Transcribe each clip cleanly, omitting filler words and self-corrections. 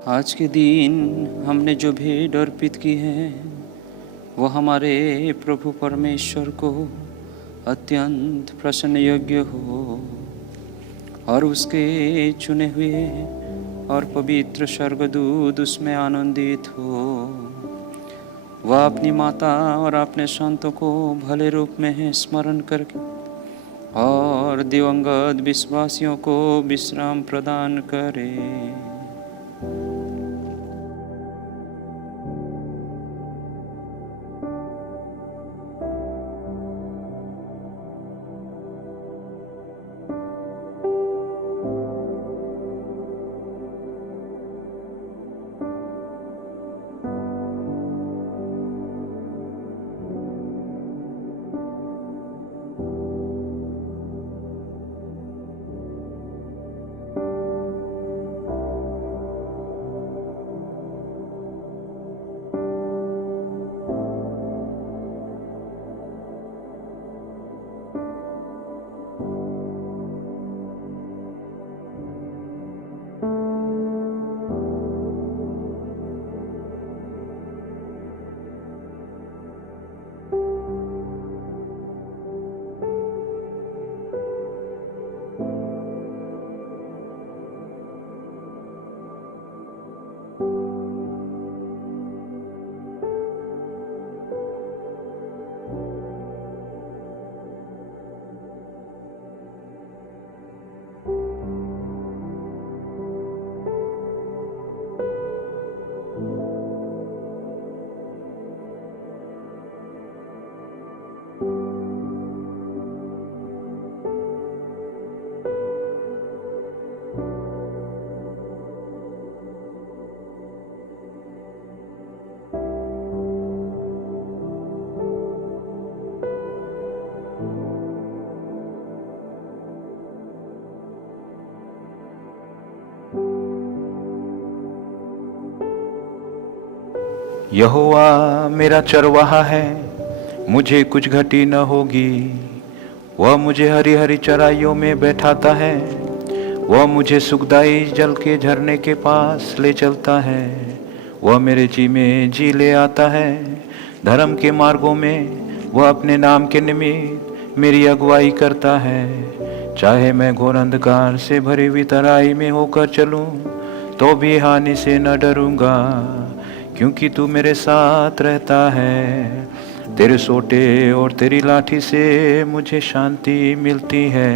आज के दिन हमने जो भेंट अर्पित की है वो हमारे प्रभु परमेश्वर को अत्यंत प्रसन्न योग्य हो और उसके चुने हुए और पवित्र स्वर्गदूत उसमें आनंदित हो। वह अपनी माता और अपने संतों को भले रूप में स्मरण करके और दिवंगत विश्वासियों को विश्राम प्रदान करे। यहोवा मेरा चरवाहा है, मुझे कुछ घटी न होगी। वह मुझे हरी हरी चराइयों में बैठाता है, वह मुझे सुखदाई जल के झरने के पास ले चलता है। वह मेरे जी में जी ले आता है, धर्म के मार्गों में वह अपने नाम के निमित्त मेरी अगुवाई करता है। चाहे मैं घोर अंधकार से भरी हुई तराई में होकर चलूं तो भी हानि से न डरूंगा, क्योंकि तू मेरे साथ रहता है। तेरे सोटे और तेरी लाठी से मुझे शांति मिलती है।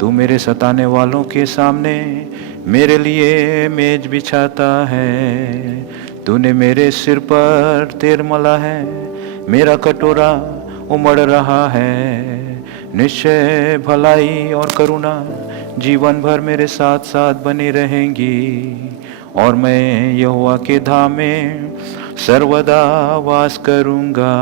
तू मेरे सताने वालों के सामने मेरे लिए मेज बिछाता है। तूने मेरे सिर पर तेल मला है, मेरा कटोरा उमड़ रहा है। निश्चय भलाई और करुणा जीवन भर मेरे साथ साथ बनी रहेंगी, और मैं यहोवा के धाम में सर्वदा वास करूंगा।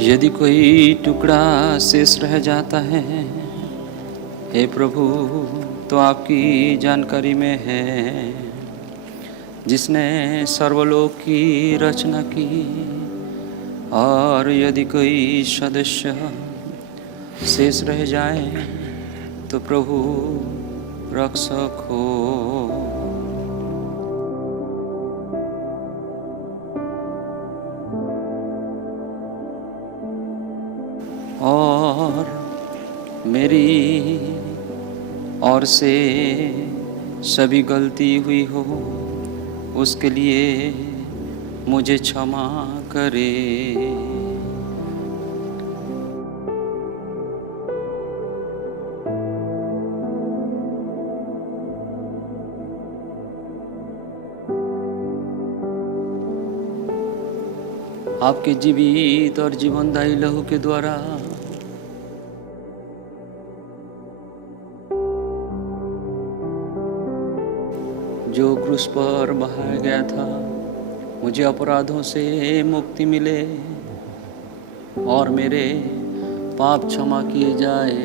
यदि कोई टुकड़ा शेष रह जाता है, हे प्रभु, तो आपकी जानकारी में है। जिसने सर्वलोक की रचना की, और यदि कोई सदस्य शेष रह जाए तो प्रभु रक्षक हो। और मेरी ओर से सभी गलती हुई हो उसके लिए मुझे क्षमा करे। आपके जीवित और जीवनदायी लहू के द्वारा जो क्रूस पर बहाया गया था, मुझे अपराधों से मुक्ति मिले और मेरे पाप क्षमा किए जाए।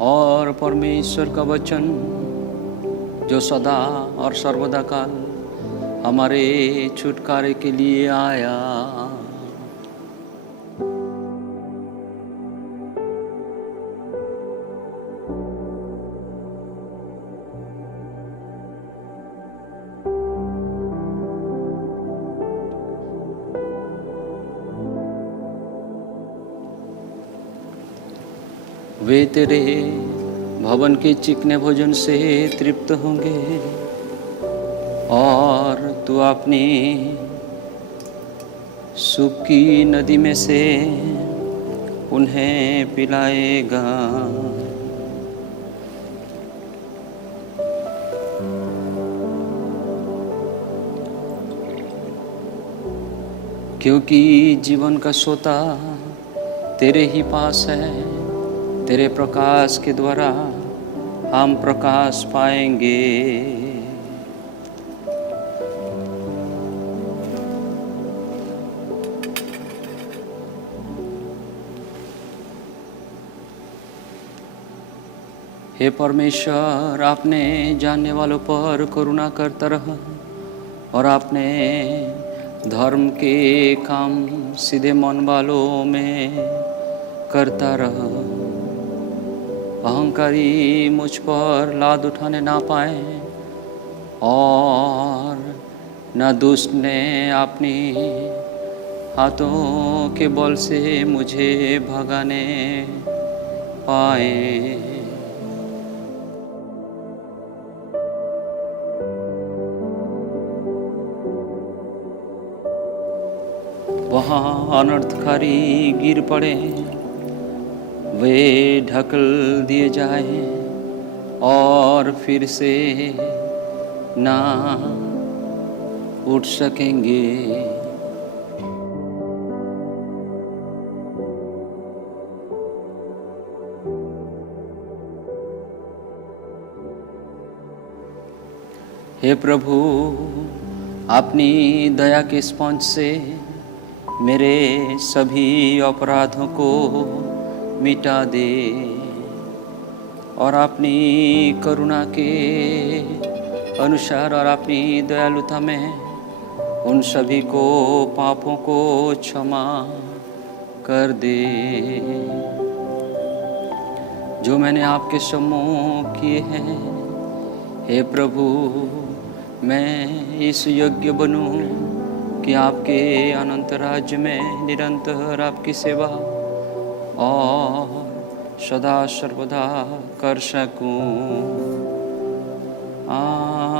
और परमेश्वर का वचन जो सदा और सर्वदा काल हमारे छुटकारे के लिए आया, वे तेरे भवन के चिकने भोजन से तृप्त होंगे और तू अपनी सुख की नदी में से उन्हें पिलाएगा। क्योंकि जीवन का सोता तेरे ही पास है, तेरे प्रकाश के द्वारा हम प्रकाश पाएंगे। हे परमेश्वर, आपने जानने वालों पर करुणा करता रहा और आपने धर्म के काम सीधे मन वालों में करता रहा। अहंकारी मुझ पर लाद उठाने ना पाए और न दुष्ट ने अपनी हाथों के बल से मुझे भगाने पाए। वहाँ अनर्थकारी गिर पड़े, वे ढकल दिए जाए और फिर से ना उठ सकेंगे। हे प्रभु, अपनी दया के स्पंज से मेरे सभी अपराधों को मिटा दे और अपनी करुणा के अनुसार और अपनी दयालुता में उन सभी को पापों को क्षमा कर दे जो मैंने आपके सम्मुख किए हैं। हे प्रभु, मैं इस योग्य बनूं कि आपके अनंत राज्य में निरंतर आपकी सेवा और सदा सर्वदा कर सकूं। आमीन।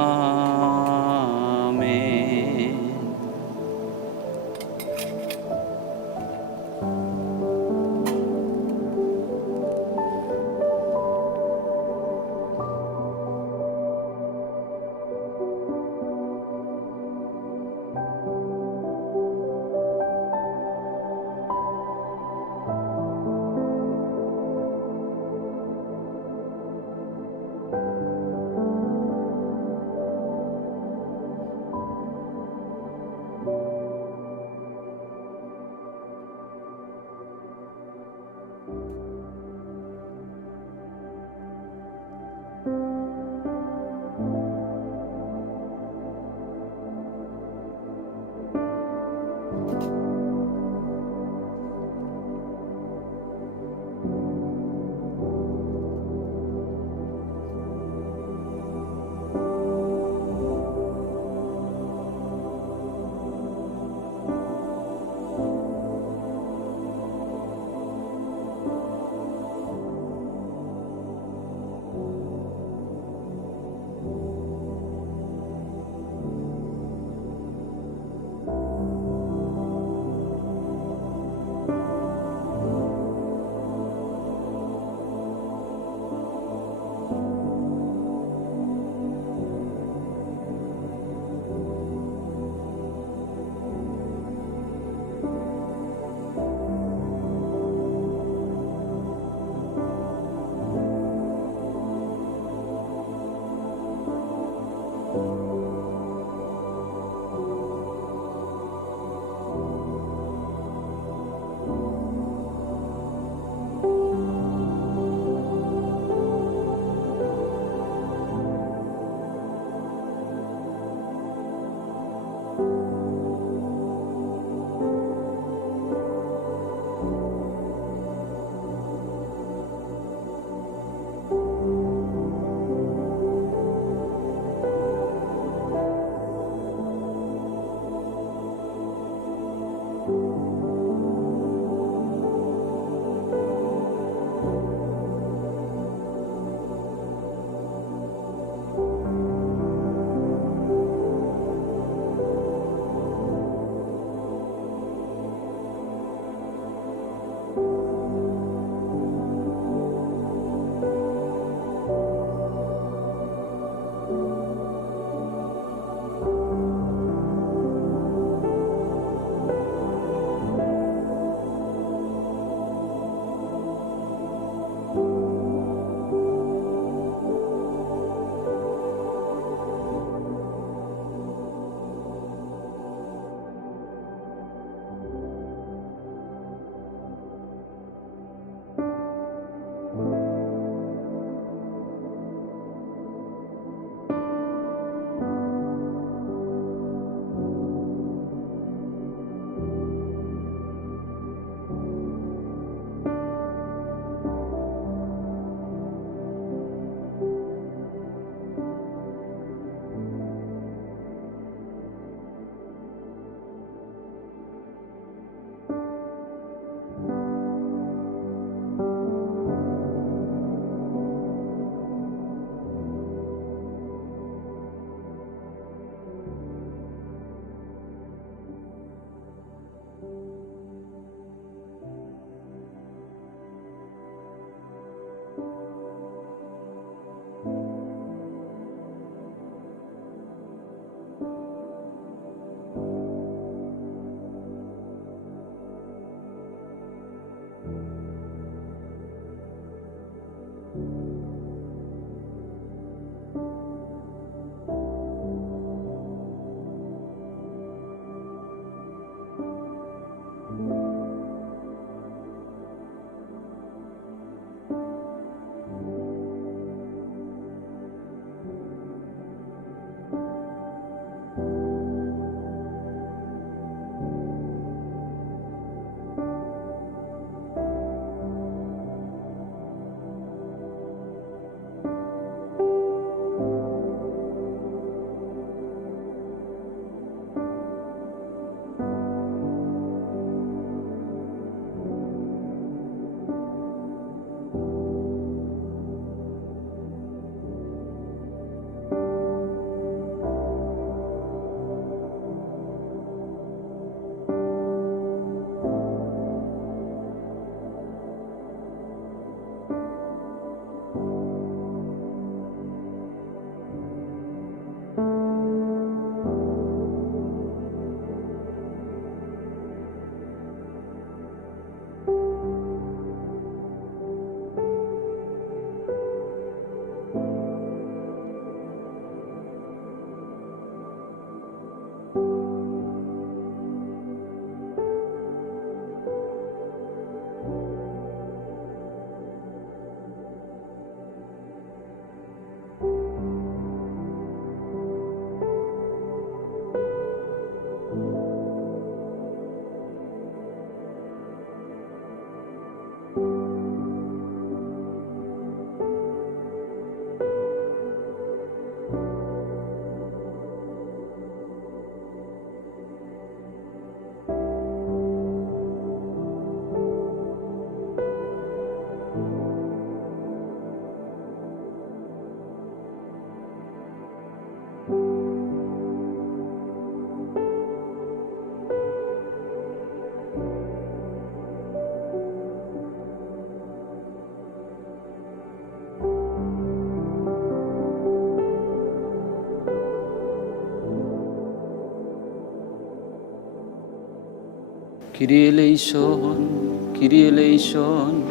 Kyrie eleison, Kyrie eleison,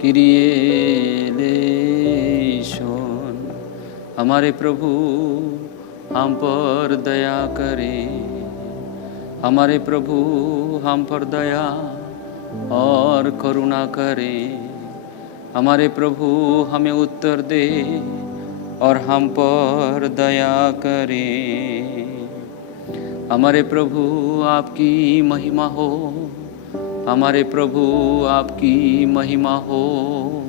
Kyrie eleison। हमारे प्रभु हम पर दया करें, हमारे प्रभु हम पर दया और करुणा करें। हमारे प्रभु हमें उत्तर दे और हम पर दया करें। हमारे प्रभु आपकी महिमा हो, हमारे प्रभु आपकी महिमा हो।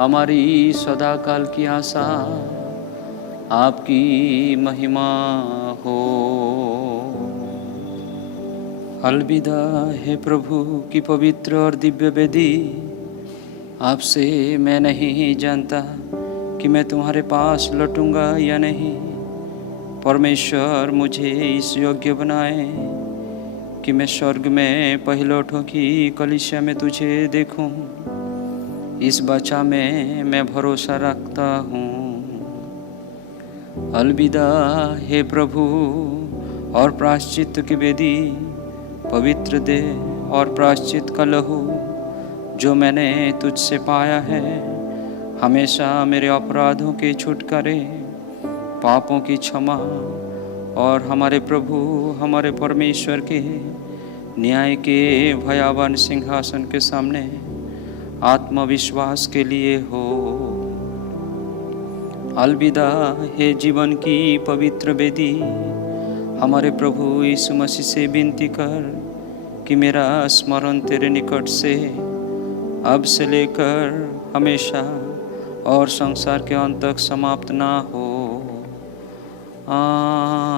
हमारी सदाकाल की आशा आपकी महिमा हो। अलविदा है प्रभु की पवित्र और दिव्य वेदी। आपसे मैं नहीं जानता कि मैं तुम्हारे पास लौटूंगा या नहीं। परमेश्वर मुझे इस योग्य बनाए कि मैं स्वर्ग में पहिलौठों की कलीसिया में तुझे देखूं। इस बाचा में मैं भरोसा रखता हूँ। अलविदा हे प्रभु और प्रायश्चित की वेदी, पवित्र देह और प्रायश्चित का लहू जो मैंने तुझसे पाया है, हमेशा मेरे अपराधों के छुटकारे, पापों की क्षमा और हमारे प्रभु हमारे परमेश्वर के न्याय के भयावन सिंहासन के सामने आत्मविश्वास के लिए हो। अलविदा हे जीवन की पवित्र वेदी, हमारे प्रभु यीशु मसीह से विनती कर कि मेरा स्मरण तेरे निकट से अब से लेकर हमेशा और संसार के अंत तक समाप्त ना हो। आमीन।